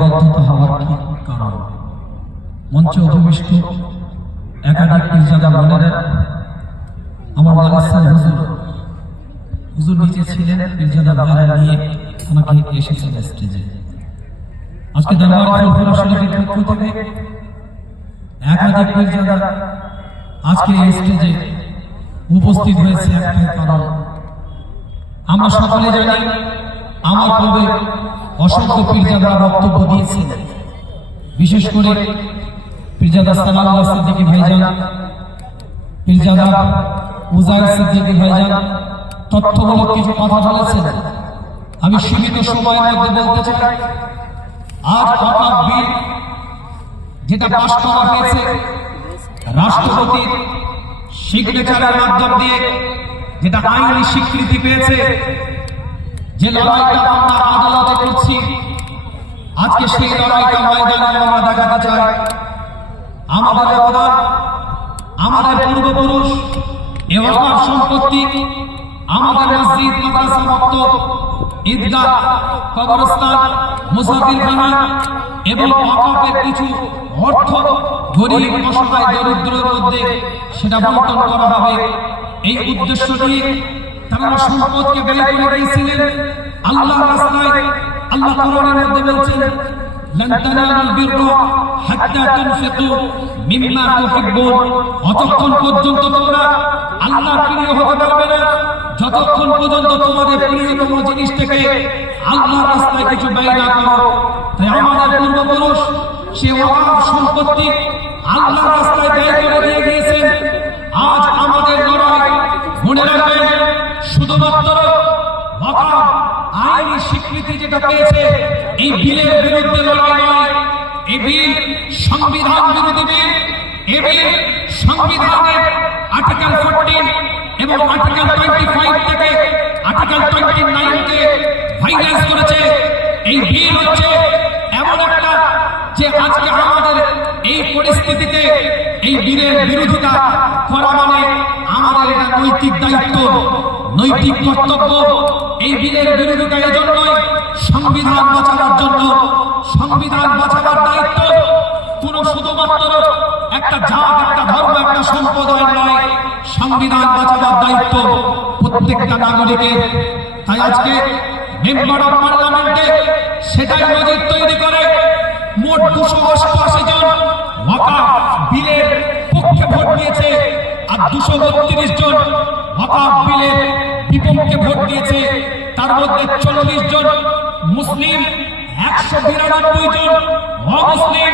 দলবদ্ধতা হওয়ার কি কারণ? মঞ্চে উপবিষ্ট একাধিক পীরজাদা বোনেরা, আমার মাদ্রাসার হুজুর নিচে ছিলেন, পীরজাদা ভাইরা নিয়ে ওনাকে এসেছেন স্টেজে। আজকে দরবার ফুরফুরা শরীফের পক্ষ থেকে একাধিক পীরজাদা আজকে এই স্টেজে উপস্থিত হয়েছে একটাই কারণ। আমরা সকলে জানি আমার পূর্বে অসংখ্য পীরজাদা বক্তব্য দিয়েছেন, বিশেষ করে পীরজাদা সালাউল্লাহ সিদ্দিকী ভাইজান, পীরজাদা মুজাহিদ সিদ্দিকী ভাইজান তথ্যমূলক কিছু কথা বলেছেন। আমি সীমিত সময়ের মধ্যে বলতে চাই, আজ ওয়াকফ বিল যেটা পাস করা হয়েছে রাষ্ট্রপতির সিগনেচারের মাধ্যম দিয়ে, যেটা আইনি স্বীকৃতি পেয়েছে, যে লড়াইটা আমরা আদালতে করছি, আজকে সেই লড়াইটা ময়দানে আমরা দেখাতে চাই। আমাদের অবদান, আমাদের পূর্বপুরুষ এ ওয়াকফ সম্পত্তি, আমাদের মসজিদ, মাদ্রাসা, মক্তব, ঈদগাহ, কবরস্থান, মুসাফিরখানা এবং ওয়াকফের কিছু অর্থ গরিব, অসহায়, দরিদ্রের মধ্যে সেটা বণ্টন করা হবে। এই উদ্দেশ্য নিয়ে তারা সম্পদকে ব্যয় করে দিয়েছিলেন আল্লাহর রাস্তায়। আল্লাহ কোরআনের মধ্যে বলছেন, লান তানালুল বিররা হাত্তা তুনফিকু মিম্মা তুহিব্বুন, অতক্ষণ পর্যন্ত তোমরা আল্লাহর প্রিয় হতে পারবে না যতক্ষণ পর্যন্ত তোমাদের প্রিয়তম জিনিসটাকে আল্লাহর রাস্তায় কিছু ব্যয় না করো। তাই আমাদের পূর্বপুরুষ সে ওয়াকফ সম্পত্তি আল্লাহর রাস্তায় ব্যয় করে দিয়ে গিয়েছেন। আজ আমাদের লড়াই, মনে রাখবেন, শুধুমাত্র ওয়াকফ আইনি স্বীকৃতি যেটা পেয়েছে এই বিলের বিরুদ্ধে লড়াই নয়। এই বিল সংবিধান বিরোধী বিল। এই বিল সংবিধানের আর্টিকেল 14 এবং আর্টিকেল 25 থেকে আর্টিকেল 29 কে ভাইলেন্স করেছে। এই বিল হচ্ছে এমন একটা যে আজকে আমাদের এই পরিস্থিতিতে এই বিলের বিরোধিতা করা মানে আমাদের এটা নৈতিক দায়িত্ব, নৈতিক কর্তব্য। এই বিলের বিরোধিতা এজন্যই সংবিধান বাঁচানোর জন্য। সংবিধান বাঁচানোর দায়িত্ব কোন শুধুমাত্র একটা জাত, একটা ধর্ম, একটা সম্প্রদায় নয়, সংবিধান বাঁচানোর দায়িত্ব প্রত্যেকটা নাগরিকের। তাই আজকে মেম্বার অফ পার্লামেন্টে সেটাই নজির তৈরি করে মোট 288 জন ওয়াকফ বিলের পক্ষে ভোট দিয়েছে, আর 232 জন ওয়াকফ বিলের বিপক্ষে ভোট দিয়েছে। তার মধ্যে 40 জন মুসলিম, 192 জন অমুসলিম।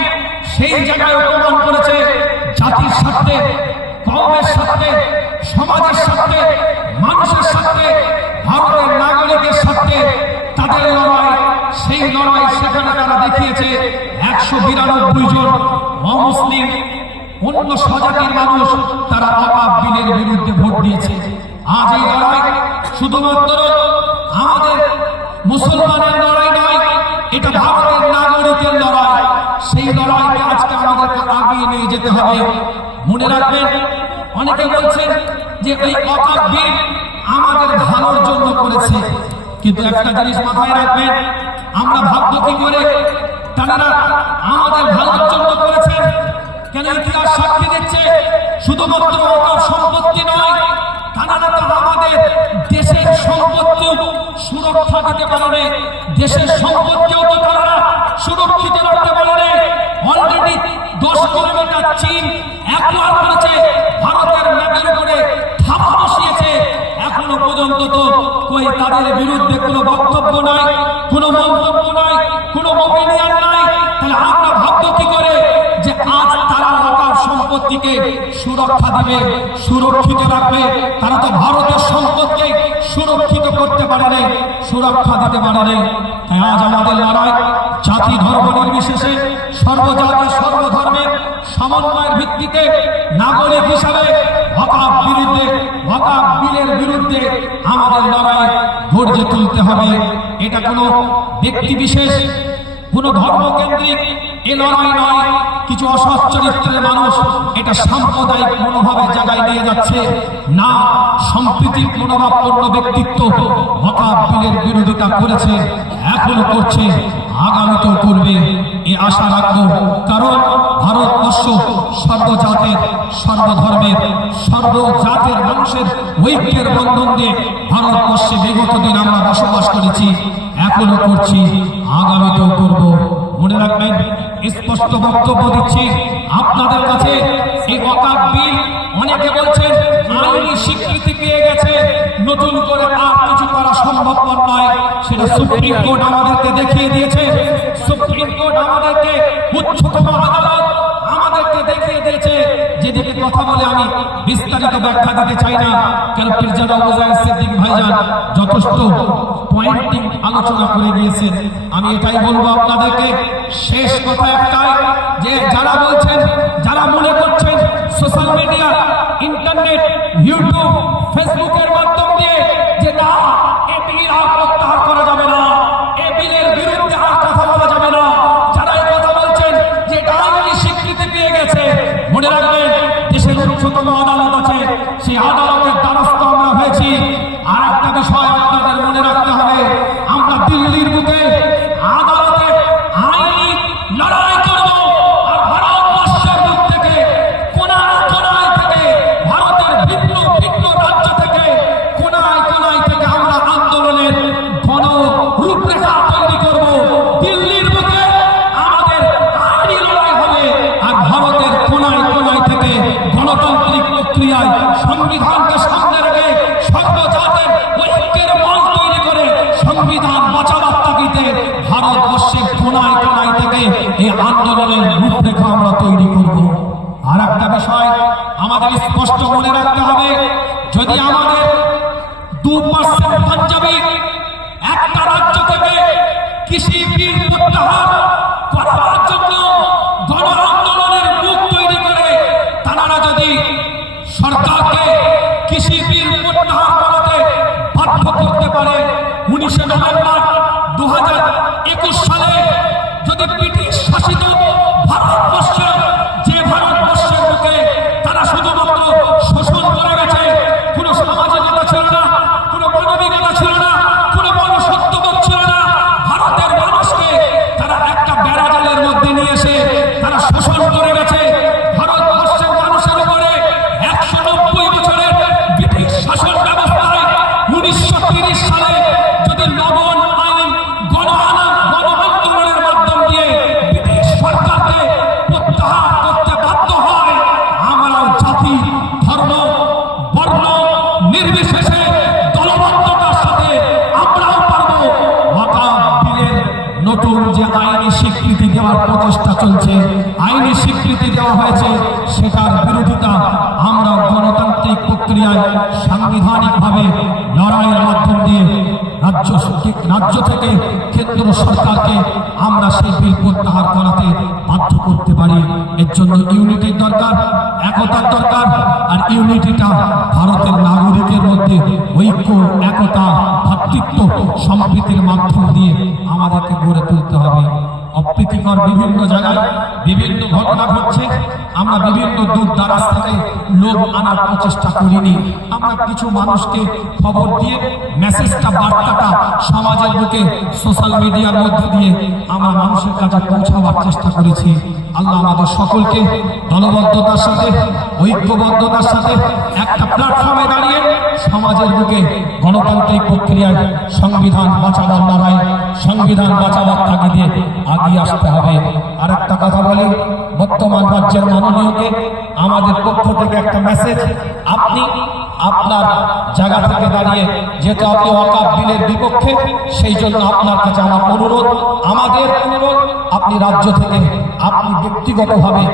সেই জায়গায় প্রমাণ করেছে জাতির স্বার্থে, কওমের স্বার্থে, সমাজের স্বার্থে, মানুষের স্বার্থে, ভারতের নাগরিকের স্বার্থে তাদের লড়াই। সেই লড়াই সেখানে তারা দেখিয়েছে। 192 জন অমুসলিম, অন্য স্বজাতির মানুষ, তারা ওয়াকফ বিলের বিরুদ্ধে ভোট দিয়েছে। আজ এই লড়াই শুধুমাত্র আমাদের মুসলমানের লড়াই নয়, এটা ভারতের নাগরিকের লড়াই। সেই লড়াইকে আজকে আমাদেরকে আগিয়ে নিয়ে যেতে হবে। মনে রাখবেন, অনেকে বলছেন যে এই ওয়াকফ বিল আমাদের ভালোর জন্য করেছে, কিন্তু একটা জিনিস মাথায় রাখবেন, আমরা ভাববো কি করে তারা আমাদের ভালোর জন্য করেছেন? কেন ইতিহাস সাক্ষী দিচ্ছে শুধুমাত্র ওয়াকফ সম্পত্তি নয়, তারা তো আমাদের দেশের সম্পত্তি সুরক্ষা দিতে পারে, দেশের সম্পত্তিও তো তারা সুরক্ষিত রাখতে পারে। অলরেডি 10 কিলোমিটার চীন একলা করেছে, ভারতের ম্যাপের উপরে থাবা বসিয়েছে। এখনো পর্যন্ত তো কই তাদের বিরুদ্ধে কোনো বক্তব্য নাই, কোনো মন্তব্য নাই, কোনো অপিনিয়ন নাই। তাহলে আমরা ভাববো কি করে যে আজ তারা ওয়াকফ সম্পত্তিকে সুরক্ষা দিবে, সুরক্ষিত রাখবে? তারা তো ভারতের সম্পদকে সুরক্ষিত করতে পারে না, সুরক্ষা দিতে পারে না। তাই আজ আমাদের লড়াই জাতি ধর্ম নির্বিশেষে সর্বজাতি সর্বধর্মের সমন্বয়ের ভিত্তিতে নাগরিক হিসাবে ওয়াকফ বিলের বিরুদ্ধে আমাদের লড়াই গর্জে তুলতে হবে। এটা কোনো ব্যক্তি বিশেষ, কোনো ধর্মকেন্দ্রিক এ লড়াই নয়। কিছু অসৎ চরিত্রের মানুষ এটা সাম্প্রদায়িক মনোভাবের জায়গায় নিয়ে যাচ্ছে না। সম্প্রীতির মনোভাবপূর্ণ ব্যক্তিত্ব ওয়াকফ বিলের বিরোধিতা করেছে, এখনো করছে, আগামীতেও করবে। আশা রাখবো, কারণ ভারতবর্ষ সর্বজাতের, সর্বধর্মের, সর্বজাতের মানুষের ঐক্যের বন্ধন দিয়ে ভারতবর্ষে বিগত দিন আমরা বসবাস করেছি, এখনো করছি, আগামীতেও করব। মনে রাখবেন, স্পষ্ট বক্তব্য দিচ্ছি আপনাদের কাছে, এই ওয়াকফ বিল অনেকে বলছেন আইনি স্বীকৃতি পেয়ে গেছে, নতুন করে আর কিছু করা সম্ভবপর নয়। সেটা সুপ্রিম কোর্ট আমাদেরকে দেখিয়ে দিয়েছে। সুপ্রিম কোর্ট আমাদেরকে, উচ্চতম আদালত আমাদেরকে দেখিয়ে দিয়েছে। যেদিকে কথা বলে আমি বিস্তারিত ব্যাখ্যা দিতে চাই না, কেন পীরজাদা মুজাহিদ সিদ্দিক ভাইজান যথেষ্ট পয়েন্টিং আলোচনা করে গিয়েছেন। আমি এটাই বলবো আপনাদেরকে, শেষ কথা একটাই, যে যারা বলছেন, যারা মনে করছেন সোশ্যাল মিডিয়া, ইন্টারনেট, ইউটিউব, ফেসবুকের মাধ্যম দিয়ে যে না, এ বিল আর প্রত্যাহার করা যাবে না, এ বিলের বিরুদ্ধে আর কথা বলা যাবে না, যারা এই কথা বলছেন যে এটা আইনি স্বীকৃতি পেয়ে গেছে, মনে রাখবেন দেশের উচ্চতম আদালত আছে, সেই আদালতের দ্বারস্থ আমরা হয়েছি। আর একটা বিষয় আপনাদের মনে রাখতে হবে, আমরা দিল্লির বুকে আদালতে আইনি লড়াই করব, আর ভারতবর্ষের বুক থেকে কোনায় কোনায় থেকে, ভারতের ভিন্ন ভিন্ন রাজ্য থেকে কোনায় কোনায় থেকে আমরা আন্দোলনের গণ রূপরেখা তৈরি করব। দিল্লির বুকে আমাদের আইনি লড়াই হবে, আর ভারতের কোনায় কোনায় থেকে গণতান্ত্রিক প্রক্রিয়ায় সংবিধানকে সামনে রেখে সর্বজাতের ঐক্যের মঞ্চ তৈরি করে সংবিধান বাঁচাবার তাগিদে ভারতবর্ষের কোনায় কোনায় থেকে এই আন্দোলনের রূপরেখা আমরা তৈরি করব। আর একটা বিষয় আমাদের স্পষ্ট মনে রাখতে হবে, যদি আমাদের 2% পাঞ্জাবি একটা রাজ্য থেকে কৃষি বিল প্রত্যাহার করার জন্য গণ আন্দোলনের মুখ তৈরি করে তারা যদি সরকারকে কৃষি বিল প্রত্যাহার করাতে বাধ্য করতে পারে, 19 নভেম্বর 2021 সালে যদি ব্রিটিশ শাসিত ভারতবর্ষের, যে ভারতবর্ষের বুকে তারা শুধুমাত্র শোষণ করে গেছে, কোনো সামাজিকতা ছিল না, কোনো মানবিকতা ছিল না, কোনো মনুষ্যত্ববোধ ছিল না, ভারতের মানুষকে তারা একটা বেড়াজালের মধ্যে নিয়ে এসে তারা শোষণ করে গেছে। ভারতবর্ষের মানুষের উপরে 190 বছরের ব্রিটিশ শাসন ব্যবস্থায় 1930 সালে যদি লবণ আইন গণ আন্দোলনের মাধ্যম দিয়ে ব্রিটিশ সরকারকে প্রত্যাহার করতে বাধ্য হয়, আমরাও জাতি, ধর্ম, বর্ণ নির্বিশেষে দলবদ্ধতার সাথে আমরাও পারব। ওয়াকফ বিলের নতুন যে আইনি স্বীকৃতি দেওয়ার প্রচেষ্টা চলছে, আইনি স্বীকৃতি দেওয়া হয়েছে, সেটার বিরোধিতা আমরা গণতান্ত্রিক প্রক্রিয়ায় সাংবিধানিকভাবে লড়াইয়ের মাধ্যম দিয়ে রাজ্য থেকে কেন্দ্র সরকারকে আমরা সেই বিল প্রত্যাহার করাতে বাধ্য করতে পারি। এর জন্য ইউনিটির দরকার, একতার দরকার, আর ইউনিটিটা ভারতের নাগরিকের মধ্যে ঐক্য, একতা, ভ্রাতৃত্ব, সম্প্রীতির মাধ্যম দিয়ে আমাদেরকে গড়ে তুলতে হবে। অপ্রীতিকর বিভিন্ন জায়গায় বিভিন্ন ঘটনা ঘটছে, আমরা বিভিন্ন দূর দারাজ থেকে লোক আনার প্রচেষ্টা করিনি, আমরা কিছু মানুষকে খবর দিয়ে মেসেজটা, বার্তাটা সমাজের বুকে সোশ্যাল মিডিয়ার মধ্যে দিয়ে আমরা মানুষের কাছে পৌঁছাবার চেষ্টা করেছি। আল্লাহ আমাদের সকলকে দলবদ্ধতার সাথে, ঐক্যবদ্ধতার সাথে একটা প্ল্যাটফর্মে দাঁড়িয়ে সমাজের বুকে গণতান্ত্রিক প্রক্রিয়ায় সংবিধান বাঁচাবার লড়াই, সংবিধান বাঁচাবার তাগিদে আগিয়ে আসতে হবে। আর একটা কথা বলি, বর্তমান রাজ্যের মাননীয়কে আমাদের পক্ষ থেকে একটা মেসেজ, আপনি আপনার জায়গা থেকে দাঁড়িয়ে, যেহেতু আপনি ওয়াকফ বিলের বিপক্ষে, সেই জন্য আপনার কাছে আমার অনুরোধ, আমাদের অনুরোধ, আপনি রাজ্য থেকে, আপনি ব্যক্তিগতভাবে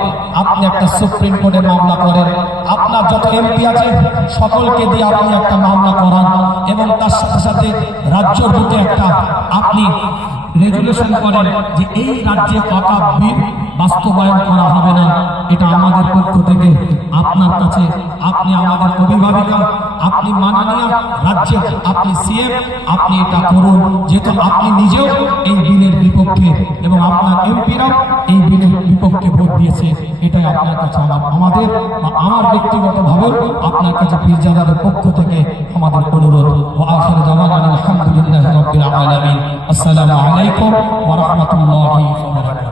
আপনি একটা সুপ্রিম কোর্টে মামলা করেন, আপনার যত এমপি আছে সকলকে দিয়ে আপনি একটা মামলা করান, এবং তার সাথে সাথে রাজ্যের বুকে একটা আপনি রেজুলেশন করেন যে এই রাজ্যে ওয়াকফ বিল বাস্তবায়ন করা হবে না। এটা আমাদের পক্ষ থেকে আপনার কাছে, আপনি আমাদের অভিভাবিকা, আপনি মাননীয় রাজ্যে, আপনি সিএম, আপনি এটা করুন, যেহেতু আপনি নিজেও এই বিলের বিপক্ষে এবং আপনার এমপিরাও এই বিলের বিপক্ষে ভোট দিয়েছে। এটাই আপনার কাছে আমাদের আমার ব্যক্তিগতভাবে আপনার কাছে পীরজাদাদের পক্ষ থেকে আমাদের অনুরোধ। ওয়া আখিরু দাওয়ানা আলহামদুলিল্লাহি রাব্বিল আলামিন। আসসালামু আলাইকুম ওয়া রাহমাতুল্লাহি ওয়া বারাকাতুহু।